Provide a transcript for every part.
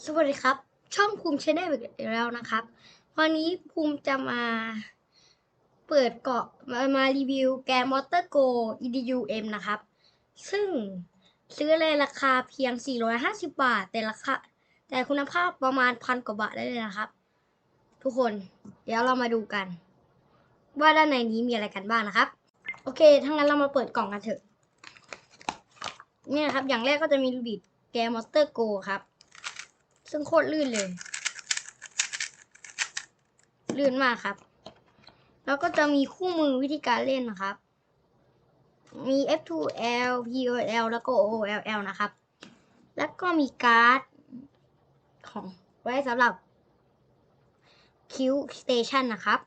สวัสดีครับ ช่องภูมิชแนลอีกแล้วนะครับ วันนี้ภูมิจะมาเปิดเกาะมามารีวิวแกมมอเตอร์โก EDU M นะครับ ซึ่งซื้อเลยราคาเพียง 450 บาท แต่ราคาแต่คุณภาพประมาณพันกว่าบาทได้เลยนะครับ ทุกคนเดี๋ยวเรามาดูกัน ว่าด้านในนี้มีอะไรกันบ้างนะครับ โอเคถ้างั้นเรามาเปิดกล่องกันเถอะ เนี่ยครับ อย่างแรกก็จะมีบิดแกมอเตอร์โกครับ ซึ่งโคตรลื่นเลย ลื่นมากครับ แล้วก็จะมีคู่มือวิธีการเล่นนะครับ มี F2L POL แล้วก็ OLL นะครับ แล้วก็มีการ์ดของไว้สำหรับ Q Station นะครับ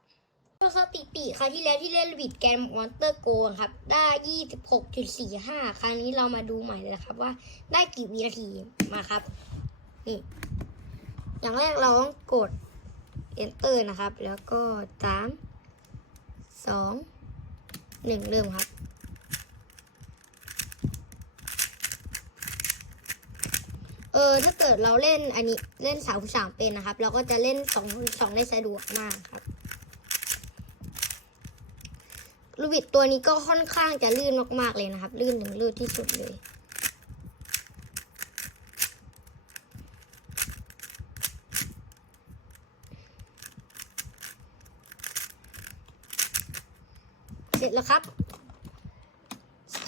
ก็สถิติครั้งที่แล้วที่เล่นวิดแกนมอนเตอร์โกครับ ได้ 26.45 ครั้งนี้เรามาดูใหม่เลยครับว่าได้กี่วินาทีมาครับ นี่ อย่างแรกเราต้องกด enter นะครับ แล้วก็สามสองหนึ่งเริ่มครับ เออถ้าเกิดเราเล่นอันนี้เล่นสาวสามเป็นนะครับ เราก็จะเล่นสองสองได้สะดวกมากครับลูบิดตัวนี้ก็ค่อนข้างจะลื่นมากๆเลยนะครับ ลื่นถึงลื่นที่สุดเลย ร็จแล้วครับ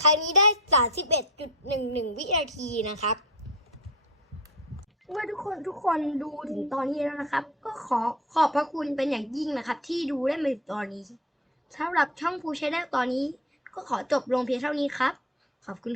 คราวนี้ได้สามสิบเอ็ดจุดหนึ่งหนึ่งวินาทีนะครับว่าทุกคนทุกคนดูถึงตอนนี้แล้วนะครับ ก็ขอขอบพระคุณเป็นอย่างยิ่งนะครับ ที่ดูได้มาถึงตอนนี้สำหรับช่องภูชแนลตอนนี้ ก็ขอจบลงเพียงเท่านี้ครับ ขอบคุณ